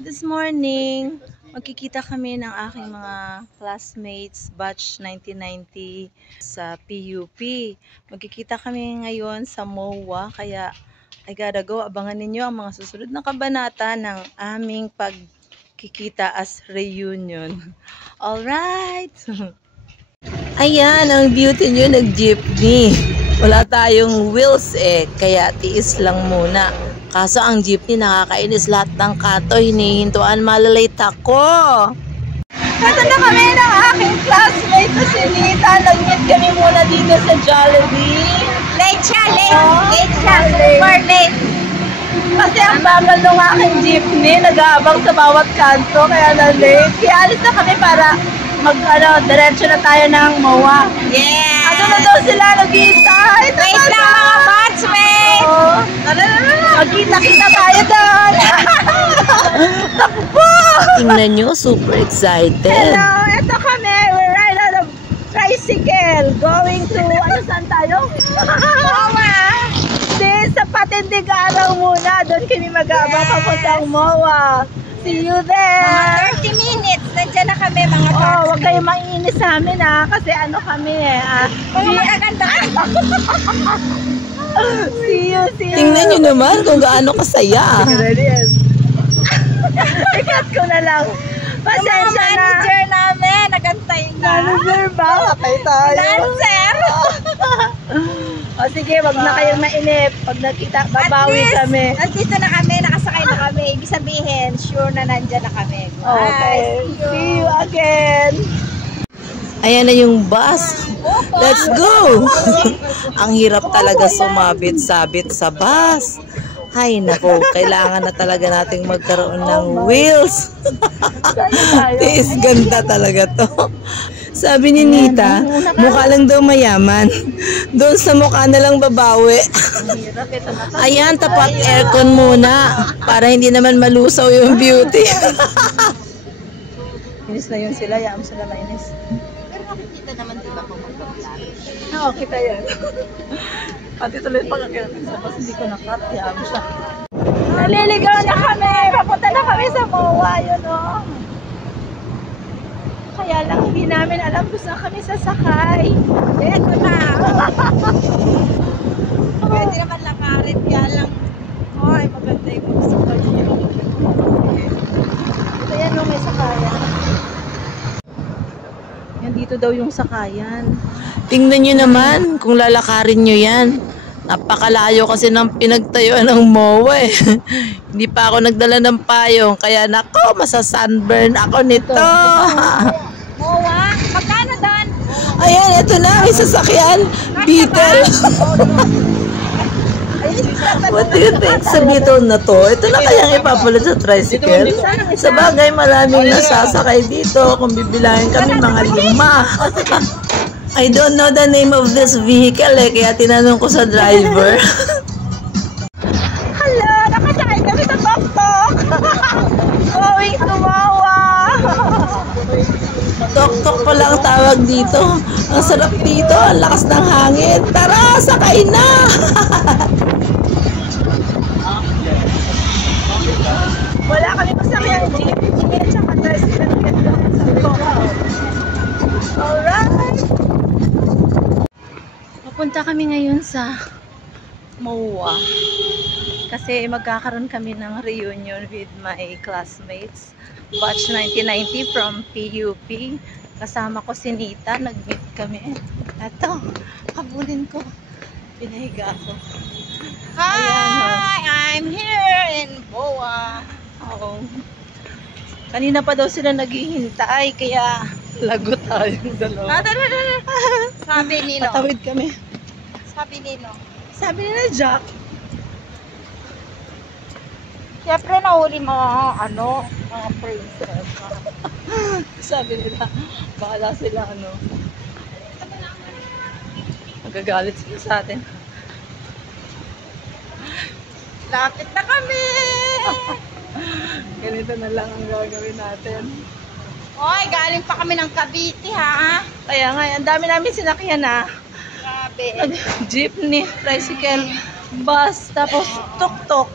This morning, magkikita kami ng aking mga classmates batch 1990 sa PUP. Magkikita kami ngayon sa MOA, kaya I gotta go. Abangan ninyo ang mga susunod na kabanata ng aming pagkikita as reunion. Alright! Ayan, ang beauty nyo, nag-jeepney. Wala tayong wheels kaya tiis lang muna. Kaso ang jeepney nakakainis, lahat ng kato hinihintuan, malalate ako. Ito na kami ng aking classmate na si Nita. Nag-meet kami muna dito sa Jollibee. Late siya, late siya, super late. Kasi ang bagal ng aking jeepney, nag-aabang sa bawat kanto, kaya na-late. Kaya alis na kami para diretso na tayo ng MOA. Yeah! Ano na daw sila, naghihintay. Wait lang mga batchmates! Oh, magkita-kita tayo doon. Takbo! Tingnan nyo, super excited. Hello, eto kami. We're right on a tricycle going to, saan tayo? MOA! Hindi, sa Patindig-Araw muna. Doon kami mag-aabang papuntang MOA. See you there! Mga 30 minutes, nandiyan na kami mga Oh, batchmates. huwag kayong mainis sa amin kasi ano kami Mga magaganda. See you. Tingnan nyo naman kung gaano kasaya. Ikat ko na lang. Yung mga Pasensya na. manager namin, nagantay na. Manager ba? Kapay tayo. Dancer! O sige, wag na kayong mainip. Pag nakita, babawi kami. Nandito na kami, nakasakay na kami. Ibig sabihin, sure na nandyan na kami. Okay. See you again. Ayan na yung bus. Let's go! Ang hirap talaga sumabit-sabit sa bus. Ay nako, kailangan na talaga nating magkaroon ng wheels. Tiis, ganda talaga to. Sabi ni Nita, mukha lang daw mayaman. Doon sa mukha na lang babawi. Ayan, tapat aircon muna para hindi naman malusaw yung beauty. Inis na yun sila. Yaam sila mainis. Pero makikita naman diba kung magbablog? Oo, kita yan. Pati tuloy pagkakirating sa bus, hindi ko na-cut. Yaam siya. Naliligaw na kami! Papunta na kami sa MOA, yun o. Kaya lang hindi namin alam kung saan kami sasakay. Eto na! Pwede naman lakarin, kaya lang. Ay, maganda yung magsakay niyo. Ito yan o, may sakayan. Yan, dito daw yung sakayan. Tingnan nyo naman kung lalakarin nyo yan. Napakalayo kasi ng pinagtayuan ng MOA Hindi pa ako nagdala ng payong. Kaya nako, masa-sunburn ako nito. MOA? Magkano doon? Ayan, ito na. May sasakyan. Beetle. What do you think sa Beetle na to? Ito na kayang ipapalit sa tricycle? Sa bagay, maraming nasasakay dito. Kung bibilangin kami, mga 5. I don't know the name of this vehicle kaya tinanong ko sa driver. Hala, nakasakay kami sa tok-tok. Going to MOA. Tok-tok pa lang tawag dito. Ang sarap dito, ang lakas ng hangin. Tara, sakay na! Wala kami masakyan jeep. At saka tricycle sa MOA. Alright. Papunta kami ngayon sa MOA. Kasi magkakaroon kami ng reunion with my classmates. Batch 1990 from PUP. Kasama ko si Nita. Nag-meet kami. Eto, habulin ko. Pinahiga ko. Hi! I'm here in MOA. Oo. Kanina pa daw sila naghihintay. Kaya lagot tayong dalawa. Sabi nino. Patawid kami. Sabi nino. Sabi nila Jack. Siyempre nahuli mga mga princess. Sabi nila, bahala sila magagalit sila sa atin. Lapit na kami! Ganito na lang ang gagawin natin. Oy, galing pa kami ng Cavite ha. Kaya nga, ang dami namin sinakyan Grabe. Jeepney, tricycle, bus, tapos tuk-tuk.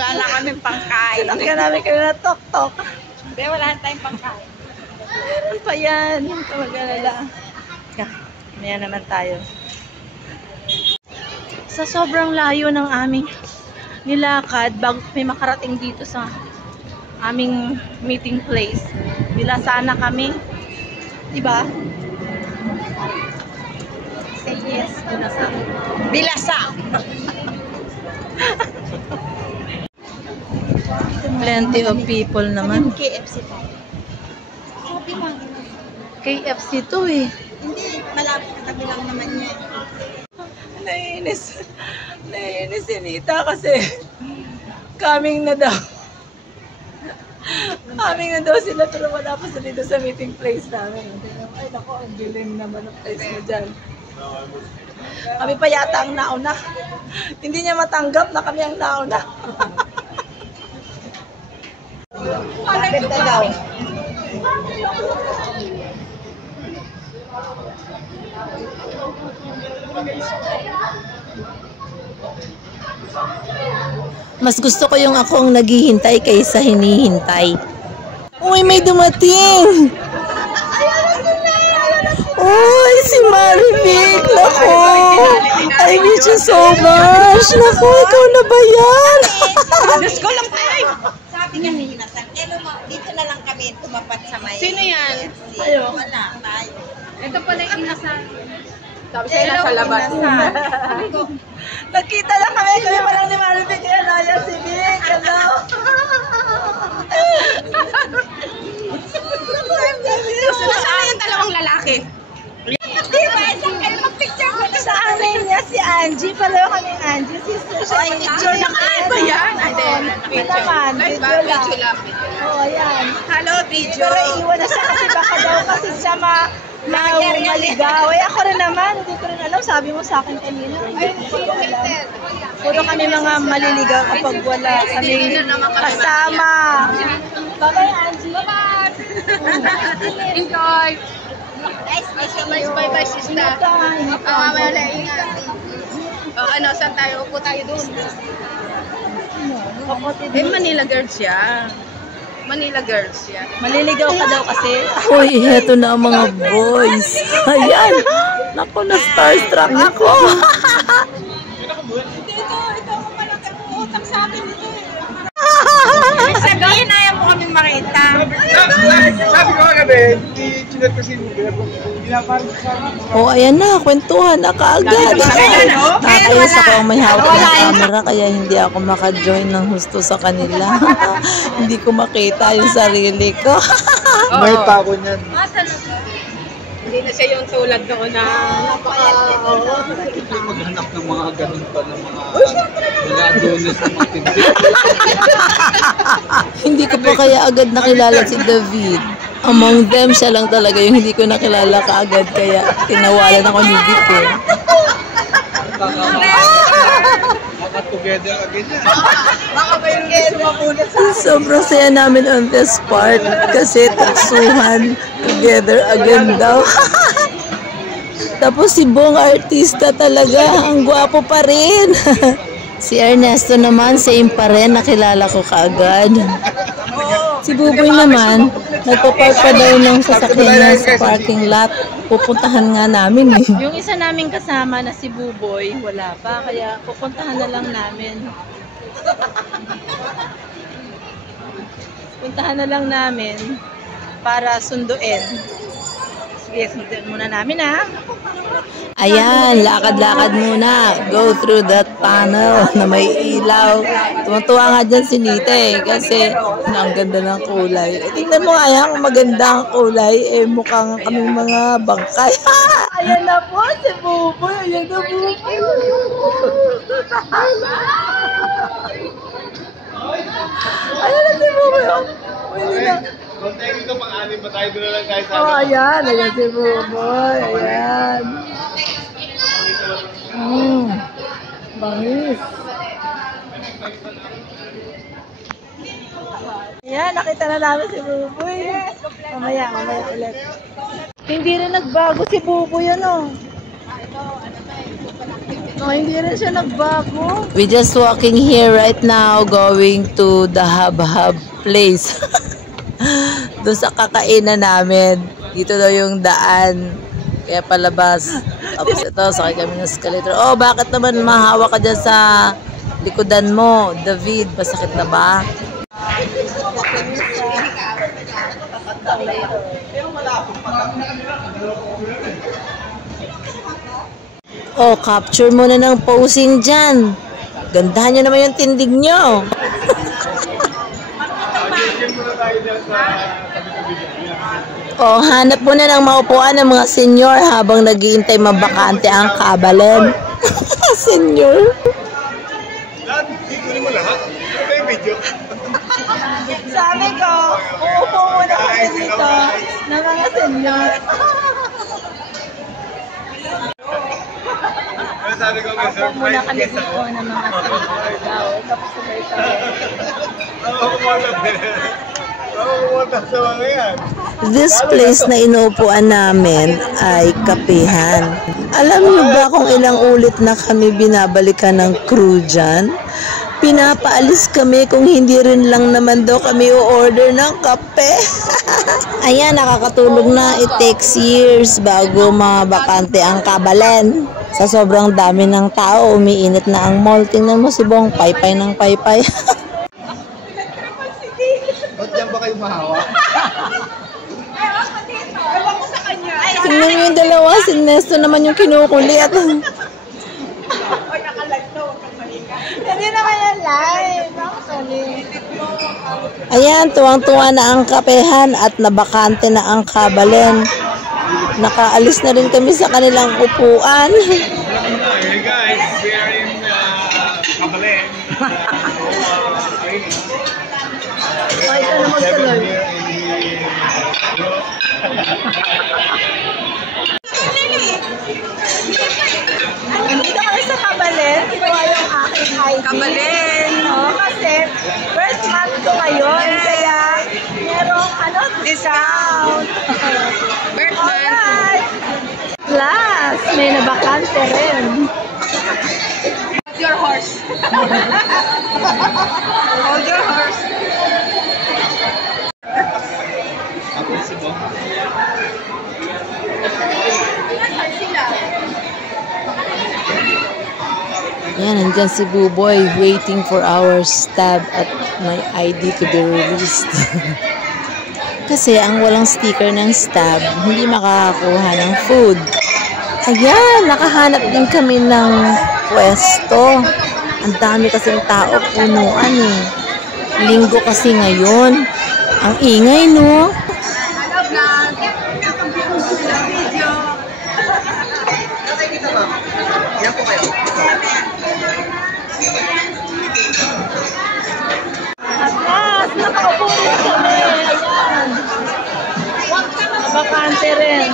Wala na kami pangkain. Sinakyan namin kayo na tok-tok. Hindi, wala na tayong pangkain. Meron pa yan. Huwag ka mag-alala. Maya naman tayo. Sa sobrang layo ng aming nilakad, bago may makarating dito sa aming meeting place, bilasana kami. Diba? Say yes, bilasana. Bilasa! Plenty of people naman. KFC tayo. Sabi lang. KFC to eh. Hindi, malapit na tabi lang naman niya. Naiinis. Naiinis si Nita kasi coming na daw. Coming na daw sila pero wala pa sila dito sa meeting place namin. Ay nako, ang dilim naman ang place mo dyan. Kami pa yata ang nauna. Hindi niya matanggap na kami ang nauna. Malapit na daw. Mas gusto ko yung ako ang naghihintay kaysa hinihintay. Uy, may dumating! Uy, si Marivic! Naku! I miss you so much! Naku, ikaw na ba yan? Diyos ko lang tayo! Sabi kasi inasan, dito na lang kami tumapat sa may... Sino yan? KFC. Ayo. Wala, tayo. Ito pala yung inasan. Sabi sa'yo nasa labas na. Nakita lang kami pa lang ni Marivic. Yan, ayan si Vic. Hello. Nasaan yung dalawang lalaki? Di ba? Isang kayo mag-picture ko Sa amin niya si Angie. Palawa kami Angie. Sister siya. Ay, picture na ka. Ba yan? Hindi naman. Video lang. Oo, ayan. Hello, video. Pero iwan na siya kasi baka daw kasi siya maligaw. Ay, ako rin naman. Hindi ko rin alam. Sabi mo sa akin kanina. Hindi ko alam. Puro kami mga maliligaw kapag wala kami kasama. Bye-bye, Angie. Bye-bye. Enjoy. Bye-bye, sister. Wala, ingat. Ano, saan tayo? Upo tayo doon. Eh, Manila girl siya. Manila girls siya. Maliligaw ka daw kasi. Uy, heto na ang mga boys. Ayan! Naku, na-starstruck ako. Sabihin na yan mo kami makita. Sabi ko kagabi, chinat kasi ginaparang sa O, ayan na, kwentuhan na kaagad. Nakakayos ako ang may hawak ng camera, kaya hindi ako maka-join ng husto sa kanila. Hindi ko makita yung sarili ko. may pa ako niyan. Hindi na siya yung tulad noon na Maghanap ng mga ganun pa ng mga adonis ng mga tindig. Hindi ko pa kaya agad nakilala si David. Among them, siya lang talaga yung hindi ko nakilala kaagad, kaya tinawalan ako ni Vic eh. Together again yan. baka ba yung sumapunod sa Sobrang saya namin on this part kasi tuksuhan together again daw. Tapos si Bong artista talaga, ang gwapo pa rin. Si Ernesto naman, same pa rin, nakilala ko kaagad. Si Buboy naman, nagpa-park pa daw ng sasakyan niya sa parking lot. Pupuntahan nga namin eh. Yung isa naming kasama na si Buboy, wala pa. Kaya pupuntahan na lang namin. Puntahan na lang namin para sunduin. Sige, sunduin muna namin ha. Ayan, lakad-lakad muna. Go through that tunnel na may ilaw. Tuwang-tuwa nga dyan si Nita eh, kasi ang ganda ng kulay. Tingnan mo nga yan, kung maganda ang kulay, eh mukhang kaming mga bangkay. Ayan na po si Buboy. Ayan na Buboy. Ayan na si Buboy. Pwede na. Contact ito, pang-anim ba tayo? Doon na lang tayo sa Oh, ayan. Ayan si Buboy. Ayan. Bangis. Ayan, nakita na namin si Buboy. Mamaya ulit. Hindi rin nagbago si Buboy, ano? Oh, hindi rin siya nagbago. We just walking here right now, going to the hub place. Doon sa kakainan namin. Dito daw yung daan. Kaya palabas. Tapos ito, sakay kami ng escalator. Oh, bakit naman mahawa ka dyan sa likodan mo? David, masakit na ba? Oh, capture muna ng posing dyan. Gandahan nyo naman yung tindig nyo. Oh, hanap muna ng maupuan ng mga senior habang naghihintay mabakante ang kabalen. Senior. Ikunin mo lahat. Ito yung video. Sabi ko, uupo muna kami dito ng mga senior. Sabi ko, may Uupo muna surprise kami guest dito ako. ng mga senior daw. Tapos sabay-sabay. Nakakamulat sa mga yan. This place na inuupuan namin ay kapihan. Alam niyo ba kung ilang ulit na kami binabalikan ng crew dyan? Pinapaalis kami kung hindi rin lang naman daw kami o-order ng kape. Ayan, nakakatulog na. It takes years bago mabakante ang kabalen. Sa sobrang dami ng tao, umiinit na ang mall. Tingnan mo si Bong, paypay ng paypay. Ba't dyan ba kayo mahawa? Tingnan mo yung dalawa, si Nesto naman yung kinukulit. Hindi naman yan live. Actually. Ayan, tuwang-tuwa na ang kapehan at nabakante na ang kabalen. Nakaalis na rin kami sa kanilang upuan. Hey guys, we are in Kabalen. Ay, ka na magtuloy. Dito kami sa Kabalen. Kinuha yung aking ID. Kabalen! Oo, kasi first month ko ngayon. Kaya merong discount. First month. Plus, may nabakante rin. Hold your horse. Hold your horse. Ako si Bong. Yan, nandyan si Buboy waiting for our stab at my ID to be released. Kasi ang walang sticker ng stab, hindi makakakuha ng food. Ayan, nakahanap din kami ng pwesto. Ang dami kasing tao, punuan eh. Linggo kasi ngayon. Ang ingay, no? Yan po kayo. At last, nakaupo rin kami. Ayan. Bakante rin.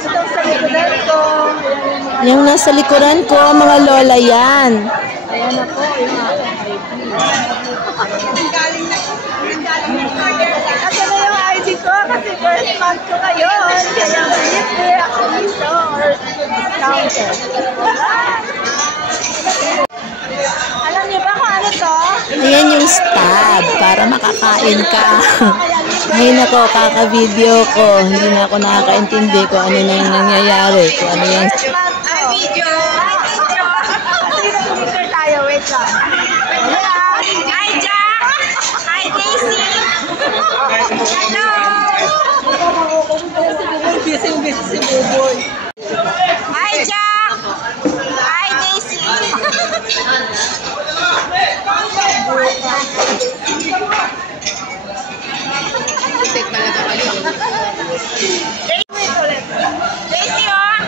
Itong sa likudan ko. Ayan yung mga... Yung nasa likuran ko, mga lola yan. Ayan ako, yung aking ID. Ito na yung ID ko kasi first month ko ngayon. Kaya libre ako dito or discounted. Alam niyo ba kung ano to? Ayan yung stab para makakain ka. Ngayon ako, kaka-video ko. Hindi na ako nakakaintindi kung ano na yung nangyayari. Kung ano yung... Video! Picture tayo, wait lang. Hi, Jack! Hi, Daisy! Hello! Busy si Buboy. Hi, Jack! Hi, Daisy! Take talaga kayo. Daisy, oh!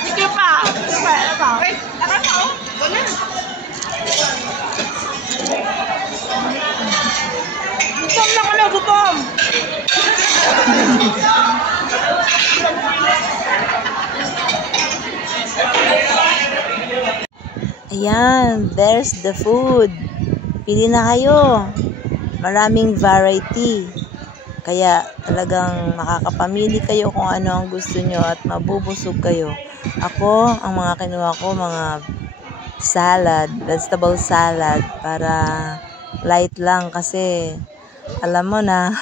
Sige pa! Ano pa? Wait, nakapa oh! Wala! Gutom na ka na, gutom! Ayan, there's the food. Pili na kayo. Maraming variety. Kaya talagang makakapamili kayo kung ano ang gusto nyo at mabubusog kayo. Ako, ang mga kinuha ko, mga salad, vegetable salad para light lang kasi alam mo na,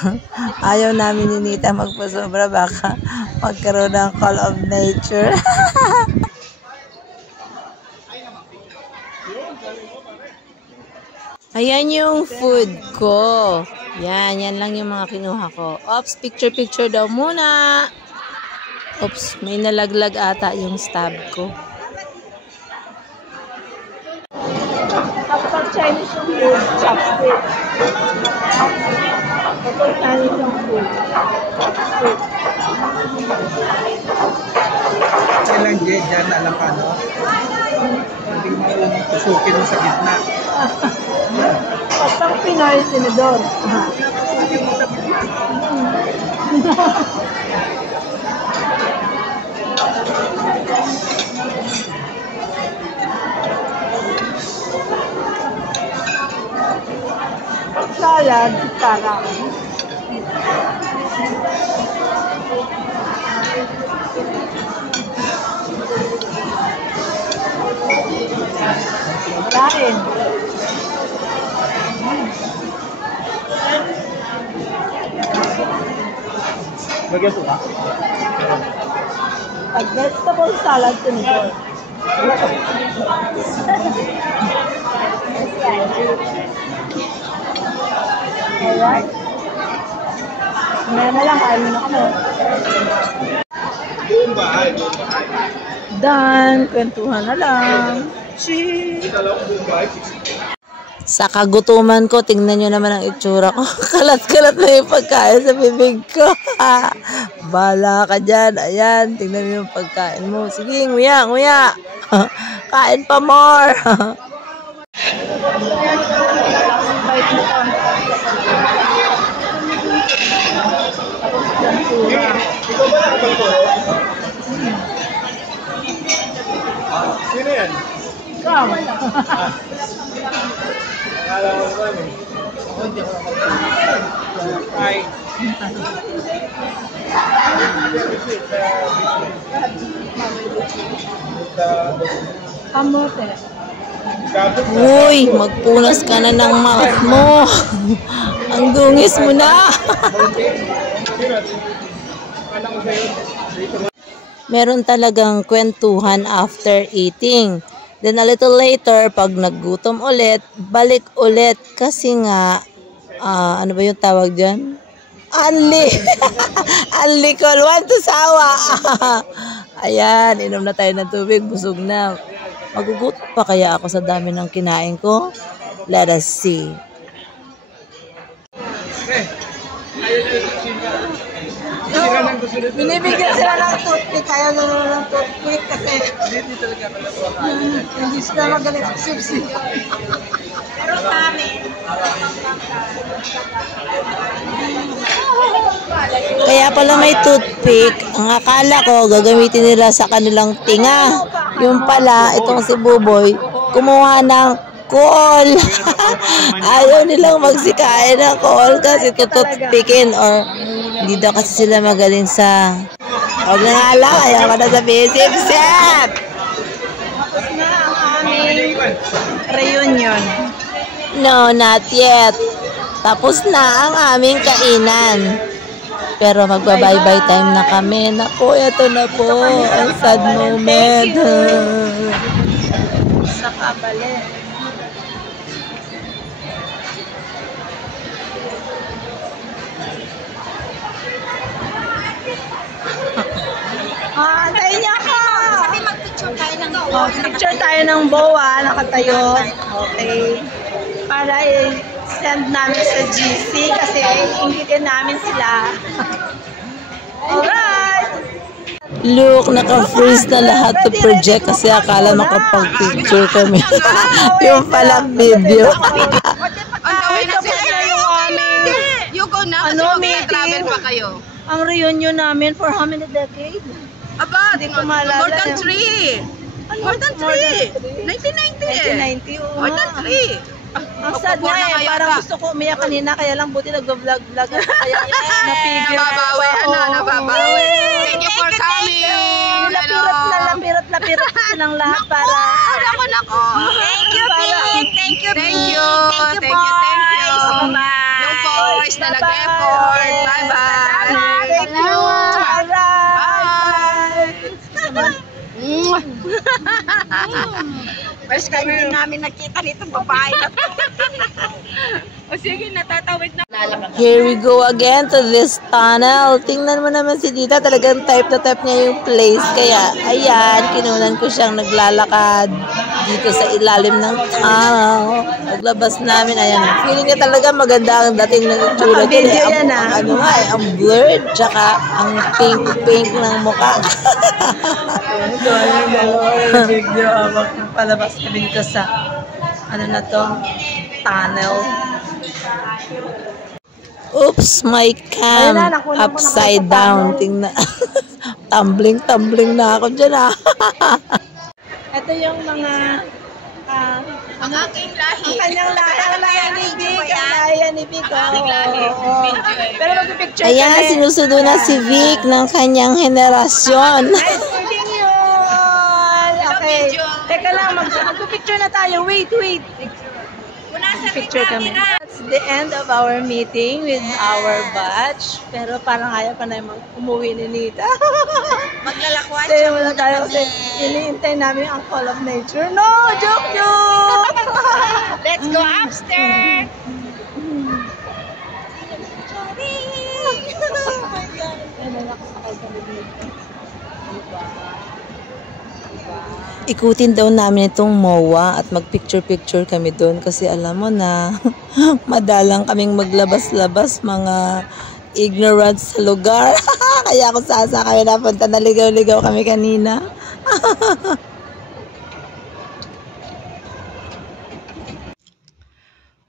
ayaw namin ni Nita magpasobra baka magkaroon ng call of nature. Ayan yung food ko. Yan lang yung mga kinuha ko. Ops, picture daw muna. Oops, may nalaglag ata yung stab ko. Kapag Chinese yung food, chopstick. Kapag Chinese yung food, chopstick. Kailan dyan alam ka, no? Hindi marunong tusukin mo sa gitna. Kapag Pinoy, sinidor. Salad, parang. Kain. Bagyan po ka? Pag vegetable salad, sinidor. Alright. Mamaya na lang, kain mo na kami. Buong bahay. Done. Kwentuhan na lang. Cheese. Buong bahay. Sa kagutuman ko, tingnan nyo naman ang itsura ko. Kalat-kalat na yung pagkain sa bibig ko. Bala ka dyan. Ayan, tingnan mo yung pagkain mo. Sige, nguya. Kain pa more. Sino yan? Ikaw. Alam mo naman eh. Ako hindi ako nakapagpapalala. Ay. Kamote. Uy, magpunas ka na ng mouth mo. Ang dungis mo na. Meron talagang kwentuhan after eating. Then a little later, pag naggutom ulit, balik ulit. Kasi nga, ano ba yung tawag dyan? Anli call, want to sawa. Ayan, inom na tayo ng tubig, busog na. Magugutom pa kaya ako sa dami ng kinain ko? Let us see. Binibigyan sila ng toothpick. Kaya naman ng toothpick kasi hindi sila magaling sa sipsip. Pero sa amin, Kaya pala may toothpick. Ang akala ko, gagamitin nila sa kanilang tinga. Yung pala, itong si Buboy, kumuha ng kool. Ayaw nilang magsikain ng kool kasi tututpikin or hindi daw kasi sila magaling sa... Huwag na nga lang, ayaw ka na sabihin, sip-sip! Tapos na ang aming reunion. No, not yet. Tapos na ang aming kainan. Pero magba-bye-bye time na kami. Naku, eto na po. Ang sad moment. Sa kabalik. Antayin niya ako! sabi mag-picture tayo ng Picture tayo ng boa, nakatayo. Okay. Para i-send namin sa GC kasi inggitin namin sila. Alright! Look, naka-freeze na lahat to project kasi akala makapag-picture kami. Yung palang video. Ito pala yung aming You go na, kasi mag-travel pa kayo. ang reunion namin for how many decades? Aba, Hindi ko maalala. more than 3. More than 3. 1990 eh. 1990, oo. More than 3. Ang sad nga eh, parang gusto ko umiyak kanina, kaya lang buti nag-vlog ako, kaya napigil. Nababawi, nababawi. Thank you for coming. Lapirot ko silang lahat para... Nako. Thank you, Pete! Thank you. Thank you. Bye-bye. Yung boys na nag-effort. Bye-bye. Thank you! First time din namin nakita nitong babae na to. O sige, natatawid na. Here we go again to this tunnel. Tingnan mo naman si Tita, talagang type na type niya yung place. Kaya, ayan, kinunan ko siyang naglalakad dito sa ilalim ng tunnel. Paglabas namin, ayan, feeling niya talaga maganda ang dating ng itsura. Video yan ah. Ano nga, ang blurred, tsaka ang pink ng mukha. Video, palabas kami dito sa, ano na to, tunnel. Oops, my cam upside down. Tingnan. tumbling na ako dyan ah. Ito yung mga Ang aking lahi. kanyang lahi ni Vic. Ang ni Vic. Pero mag-picture Ayan, sinusundo na si Vic ng kanyang henerasyon. Nice meeting you all. Okay. Teka lang, mag-picture na tayo. Wait. Picture kami. That's the end of our meeting with our batch. Pero parang ayaw pa na umuwi ni Nita. Maglalakwan. Stay muna tayo kasi iniintay namin ang call of nature. No! Joke! Let's go upstairs. Ikutin daw namin itong MOA at magpicture-picture kami doon kasi alam mo na madalang kaming maglabas-labas mga ignorance sa lugar. Kaya kung saan kami napunta, naligaw-ligaw kami kanina.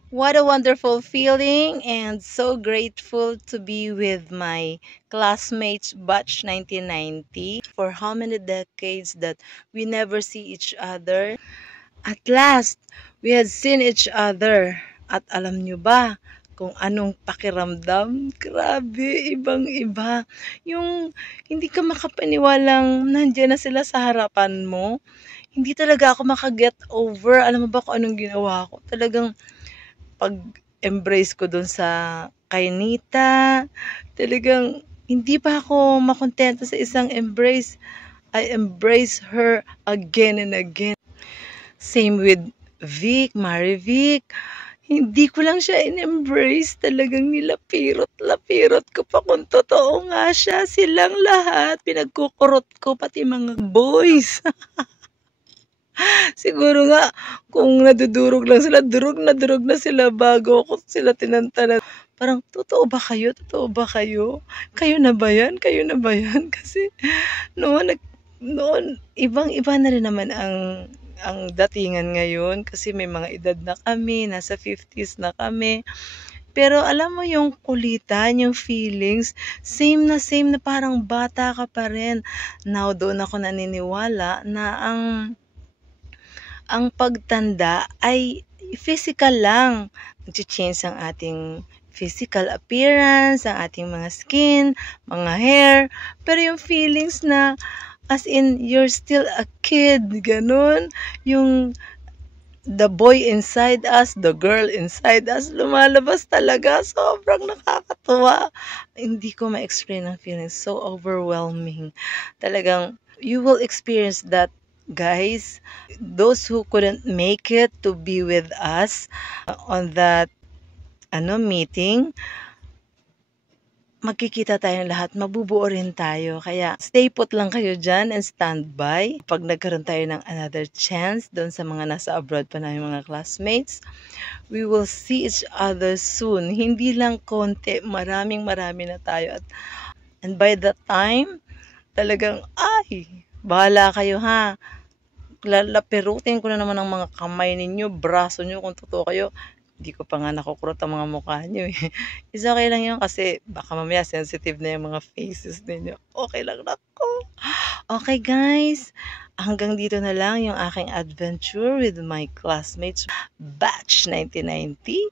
What a wonderful feeling and so grateful to be with my classmates batch 1990 for how many decades that we never see each other. At last, we had seen each other. At alam nyo ba kung anong pakiramdam? Grabe, ibang-iba. Yung hindi ka makapaniwalang nandiyan na sila sa harapan mo. Hindi talaga ako makaget over. Alam mo ba kung anong ginawa ko? Talagang pag-embrace ko dun sa kay Nita, talagang hindi pa ako makontento sa isang embrace. I embrace her again and again. Same with Vic, Marivic. Hindi ko lang siya in-embrace. Talagang nilapirot ko pa kung totoo nga siya. Silang lahat. Pinagkukurot ko pati mga boys. Siguro nga, kung nadudurog lang sila, durog na sila bago ko sila tinantanan. Parang, totoo ba kayo? Totoo ba kayo? Kayo na ba yan? Kasi noon, ibang-iba na rin naman ang datingan ngayon. Kasi may mga edad na kami, nasa 50s na kami. Pero alam mo yung kulitan, yung feelings, same na parang bata ka pa rin. Now, doon ako naniniwala na ang pagtanda ay physical lang. Nag-change ang ating physical appearance, ang ating mga skin, mga hair. Pero yung feelings na as in you're still a kid, ganun. Yung the boy inside us, the girl inside us, lumalabas talaga. Sobrang nakakatuwa. Hindi ko ma-explain ang feelings. So overwhelming. Talagang you will experience that, guys. Those who couldn't make it to be with us on that meeting, magkikita tayong lahat, mabubuo rin tayo. Kaya stay put lang kayo dyan and stand by. Pag nagkaroon tayo ng another chance doon sa mga nasa abroad pa namin mga classmates, we will see each other soon. Hindi lang konti, marami na tayo. And by that time, talagang, bahala kayo ha. Lalapirutin ko na naman ang mga kamay ninyo, braso nyo kung totoo kayo. Hindi ko pa nga nakukurot ang mga mukha nyo eh. Is okay lang yun kasi baka mamaya sensitive na yung mga faces ninyo. Okay lang ako. Okay guys, hanggang dito na lang yung aking adventure with my classmates batch 1990.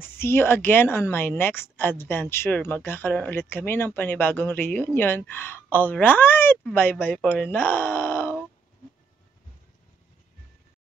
See you again on my next adventure. Magkakaroon ulit kami ng panibagong reunion. Alright, bye-bye for now.